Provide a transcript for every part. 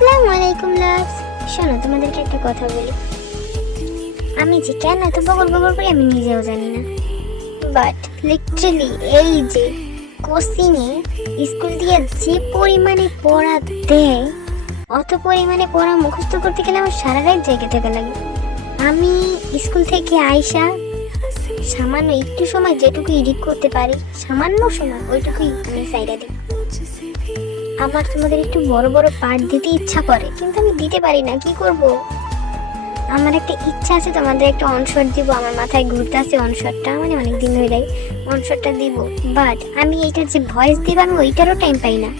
আসসালামু আলাইকুম লাভস। শোনো, তোমাদেরকে একটা কথা বলি। আমি যে কেন এত বকর বকর করি আমি নিজেও জানি না, বাট লিটারালি এই যে কোচিংয়ে স্কুল দিয়ে যে পরিমাণে পড়া দেয়, অত পরিমাণে পড়া মুখস্থ করতে গেলে আমার সারা রাত জেগে থাকা লাগে। আমি স্কুল থেকে আইসা সামান্য একটু সময় যেটুকু এডিট করতে পারি, সামান্য সময় ওইটুকুই আমি সাইডা দিই। আমার তোমাদের একটু বড় বড় পার্ট দিতে ইচ্ছা করে, কিন্তু আমি দিতে পারি না, কি করব। আমার একটা ইচ্ছা আছে তোমাদের একটা অনশট দিব, আমার মাথায় ঘুরতে আছে অনশটটা, মানে অনেকদিন হয়ে যায় অনশটটা দিব, বাট আমি এইটার যে ভয়েস দিব আমি ওইটারও টাইম পাই না।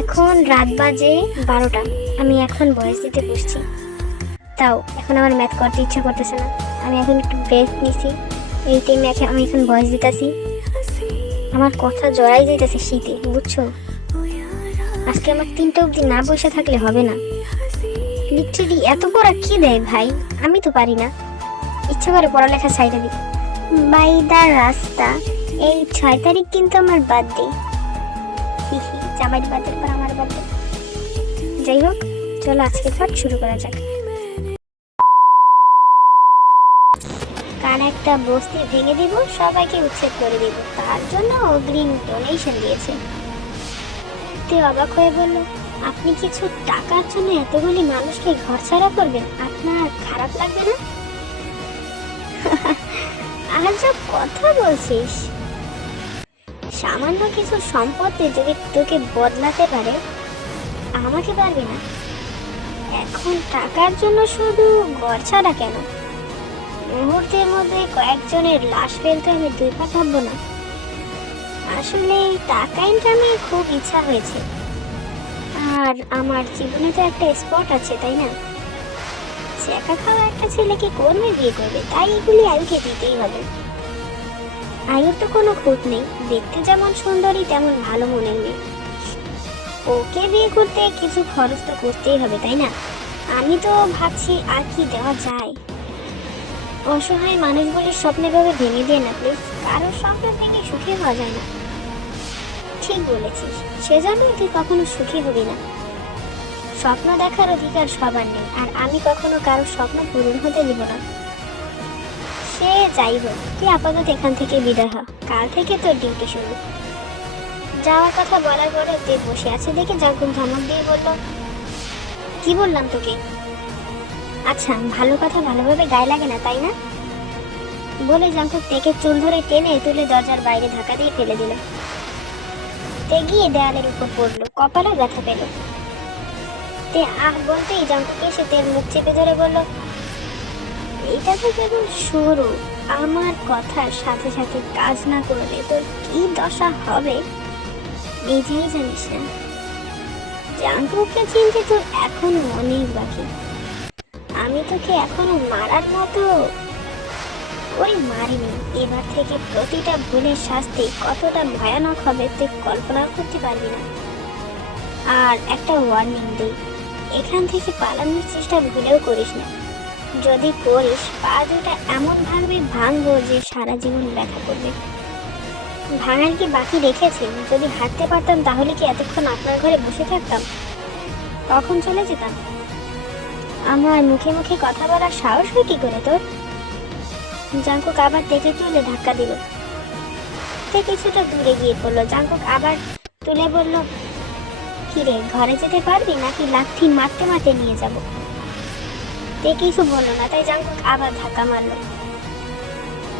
এখন রাত বাজে 12টা, আমি এখন ভয়েস দিতে বসছি, তাও এখন আমার ম্যাথ করতে ইচ্ছা করতেছে না। আমি এখন একটু ব্রেক নিছি, এই টাইমে আমি এখন ভয়েস দিতেছি, আমার কথা জড়াই যাইতেছে শীতে, বুঝছো। আজকে আমার 3টা অবধি না বসে থাকলে হবে না। লিটারালি এত পড়া কি দেয় ভাই, আমি তো পারি না। ইচ্ছা করে পড়ালেখা সাইডে দিই। বাই দা রাস্তা, এই 6 তারিখ কিন্তু আমার বার্থডে। জামাইয়ের বার্থডে পর আমার বার্থডে। যাই হোক, চলো আজকে পাঠ শুরু করা যাক। কার একটা বস্তি ভেঙে দিব, সবাইকে উচ্ছেদ করে দিব, তার জন্য অগ্রিম ডোনেশন দিয়েছে। তে অবাক হয়ে বলল, আপনি কিছু টাকার জন্য এতগুলি মানুষকে ঘর ছাড়া করবেন, আপনার খারাপ লাগবে না? আজব কথা বলছিস। সামান্য কিছু সম্পত্তি যদি তোকে বদলাতে পারে, আমাকে পারবে না? এখন টাকার জন্য শুধু ঘর ছাড়া কেন, মুহূর্তের মধ্যে কয়েকজনের লাশ ফেলতে আমি 2 পা ভাববো না। আসলে টাকা ইনকামের খুব ইচ্ছা হয়েছে, আর আমার জীবনে তো একটা স্পট আছে, তাই না? একা খাওয়া একটা ছেলেকে করবে বিয়ে করবে, তাই এগুলি আয়ুকে দিতেই হবে। আয়ুর তো কোনো খুঁত নেই, দেখতে যেমন সুন্দরী তেমন ভালো মনের মেয়ে, ওকে বিয়ে করতে কিছু খরচ তো করতেই হবে, তাই না? আমি তো ভাবছি আর কি দেওয়া যায়। অসহায় মানুষগুলির স্বপ্নে ভাবে ভেঙে দিয়ে না প্লিজ, কারোর স্বপ্ন ভেঙে সুখী হওয়া যায় না। ঠিক বলেছিস, সেজন্যই তুই কখনো সুখী হবি না। স্বপ্ন দেখার অধিকার সবার নেই, আর আমি কখনো কারোর স্বপ্ন পূরণ হতে দিব না। সে যাই হোক, তুই আপাতত এখান থেকে বিদায় হ, কাল থেকে তোর ডিউটি শুরু। যাওয়ার কথা বলার পরে তুই বসে আছে দেখে জাঙ্কুক ধমক দিয়ে বলল, কি বললাম তোকে? আচ্ছা, ভালো কথা ভালোভাবে গায়ে লাগে না, তাই না? বলে জাঙ্কুক তেকে চুল ধরে টেনে তুলে দরজার বাইরে ধাক্কা দিয়ে ফেলে দিল। তে গিয়ে দেয়ালের উপর পড়লো, কপালে ব্যথা পেল। তে আহ বলতেই জাঙ্কুক এসে তের মুখ চেপে ধরে বলল, এটা তো কেবল শুরু, আমার কথার সাথে সাথে কাজ না করলে তোর কি দশা হবে নিজেই জানিস না। জাঙ্কুককে চিনতে তোর এখন অনেক বাকি। আমি তোকে এখনো মারার মতো করে মারিনি। এবার থেকে প্রতিটা ভুলের শাস্তি কতটা ভয়ানক হবে তুই কল্পনা করতে পারবি না। আর একটা ওয়ার্নিং দিই, এখান থেকে পালানোর চেষ্টা ভুলেও করিস না। যদি করিস, পা দুটা এমন ভাবে ভাঙবো যে সারা জীবন ব্যথা করবে। ভাঙার কি বাকি রেখেছি? যদি হাঁটতে পারতাম তাহলে কি এতক্ষণ আপনার ঘরে বসে থাকতাম? কখন চলে যেতাম? আমার মুখে মুখে কথা বলার সাহস হয় কি করে তোর? জাঙ্কুক আবার তেকে তুলে ধাক্কা দিল। তে কিছুটা দূরে গিয়ে পড়লো। জাঙ্কুক আবার তুলে বলল, কিরে, ঘরে যেতে পারবি নাকি লাথি মারতে মারতে নিয়ে যাব? তে কিছু বললো না, তাই জাঙ্কুক আবার ধাক্কা মারলো।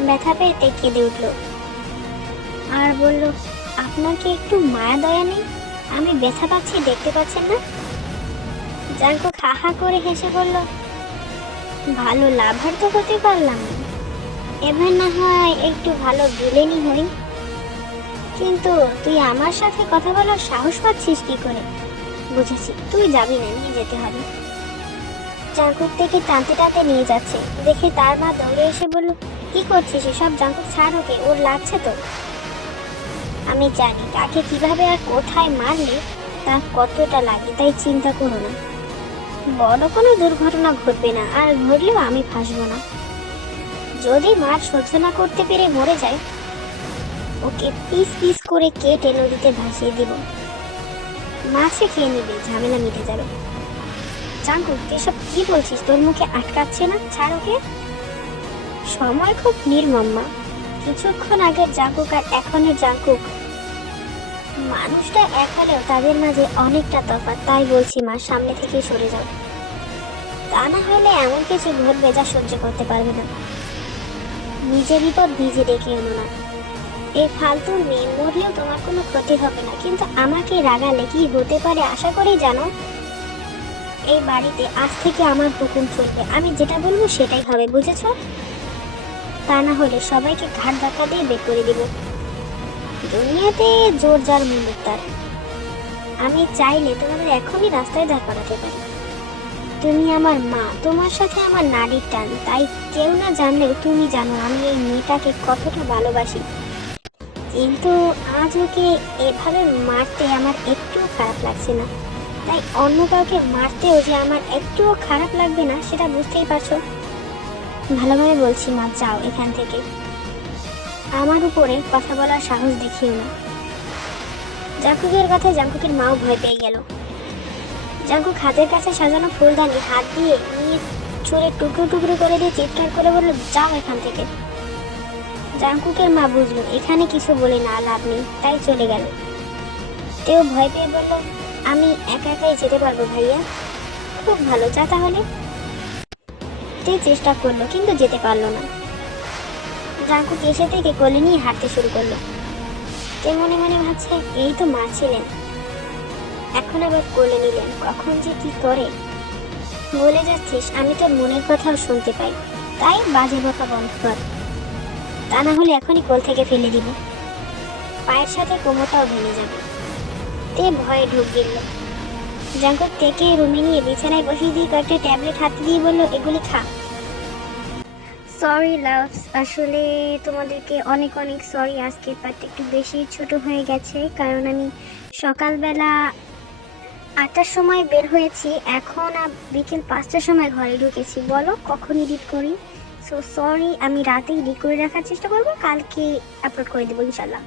ব্যথা পেয়ে তে কেঁদে উঠলো আর বলল, আপনার কি একটু মায়া দয়া নেই? আমি ব্যথা পাচ্ছি, দেখতে পাচ্ছেন না? জাঙ্কুক হা হা করে হেসে বলল, ভালো লাভার তো হতে পারলাম না, এবার না হয় একটু ভালো ভিলেনই হই। কিন্তু তুই আমার সাথে কথা বলার সাহস পাচ্ছিস কি করে? বুঝেছি, তুই যাবি না, নিয়ে যেতে হবে। জাঙ্কুক থেকে টানতে টানতে নিয়ে যাচ্ছে দেখে তার মা দৌড়ে এসে বলল, কি করছিস এসব? জাঙ্কুক ছাড় ওকে, ওর লাগছে তো। আমি জানি কাকে কিভাবে আর কোথায় মারলে তা কতটা লাগে, তাই চিন্তা করো না। বড় কোনো দুর্ঘটনা ঘটবে না, আর ঘটলেও আমি ফাঁসবো না। যদি মার সহ্য না করতে পেরে মরে যায়, ওকে পিস পিস করে কেটে নদীতে ভাসিয়ে দিব। মাছে খেয়ে নিবে, ঝামেলা মিটে যাবে। জাঙ্কুক এসব কি বলছিস? তোর মুখে আটকাচ্ছে না? ছাড় ওকে। সময় খুব নির্মম মা। কিছুক্ষণ আগের জাঙ্কুক আর এখনের জাঙ্কুক মানুষটা এক হলেও তাদের মাঝে অনেকটা তফাৎ। তাই বলছি মা, সামনে থেকে সরে যাও। তা না হলে এমন কিছু ঘটবে যা সহ্য করতে পারবে না। নিজের বিপদ নিজে ডেকে এনো না। এই ফালতু মেয়ে মরলেও তোমার কোনো ক্ষতি হবে না, কিন্তু আমাকে রাগালে কি হতে পারে আশা করেই জানো। এই বাড়িতে আজ থেকে আমার হুকুম চলবে, আমি যেটা বলবো সেটাই হবে, বুঝেছো? তা না হলে সবাইকে ঘাট ধাক্কা দিয়ে বের করে দিব। দুনিয়াতে জোর যার মুলুক তার। আমি চাইলে তোমাদের এখনই রাস্তায় দাঁড় করাতে পারি। তুমি আমার মা, তোমার সাথে আমার নাড়ির টান, তাই কেউ না জানলেও তুমি জানো আমি এই মেয়েটাকে কতটা ভালোবাসি। কিন্তু আজ ওকে এভাবে মারতে আমার একটুও খারাপ লাগছে না। তাই অন্য কাউকে মারতেও যে আমার একটুও খারাপ লাগবে না সেটা বুঝতেই পারছো। ভালোভাবে বলছি মা, যাও এখান থেকে। আমার উপরে কথা বলার সাহস দেখিও না। জাঙ্কুকের কথায় জাঙ্কুকের মাও ভয় পেয়ে গেল। জাঙ্কুক হাতের কাছে সাজানো ফুলদানি হাত দিয়ে নিয়ে ছুঁড়ে টুকরো টুকরো করে দিয়ে চিৎকার করে বলল, যাও এখান থেকে। জাঙ্কুকের মা বুঝলো এখানে কিছু বলে না লাভ নেই, তাই চলে গেল। তেও ভয় পেয়ে বলল, আমি একা একাই যেতে পারবো ভাইয়া। খুব ভালো, যা তাহলে। তে চেষ্টা করলো কিন্তু যেতে পারলো না। জাঙ্কুক এসে থেকে কোলে নিয়ে হাঁটতে শুরু করলো। তে মনে মনে ভাবছে, এই তো মারছিলেন, এখন আবার কোলে নিলেন, কখন যে কি করে। বলে যাচ্ছিস আমি তোর মনের কথাও শুনতে পাই, তাই বাজে বকা বন্ধ কর, তা না হলে এখনই কোল থেকে ফেলে দিব। পায়ের সাথে কোমরটাও ভেঙে যাবে। তে ভয়ে ঢুক গেল। জাঙ্কুক তেকে রুমে নিয়ে বিছানায় বসিয়ে দিয়ে কয়েকটা ট্যাবলেট হাতে দিয়ে বলল, এগুলি খা। সরি লাভস, আসলে তোমাদেরকে অনেক অনেক সরি, আজকের পার্টটা একটু বেশি ছোট হয়ে গেছে, কারণ আমি সকালবেলা 8টার সময় বের হয়েছি, এখন বিকেল 5টার সময় ঘরে ঢুকেছি। বলো কখন এডিট করি? সো সরি, আমি রাতেই এডিট করে রাখার চেষ্টা করবো, কালকে আপলোড করে দেবো ইনশাল্লাহ।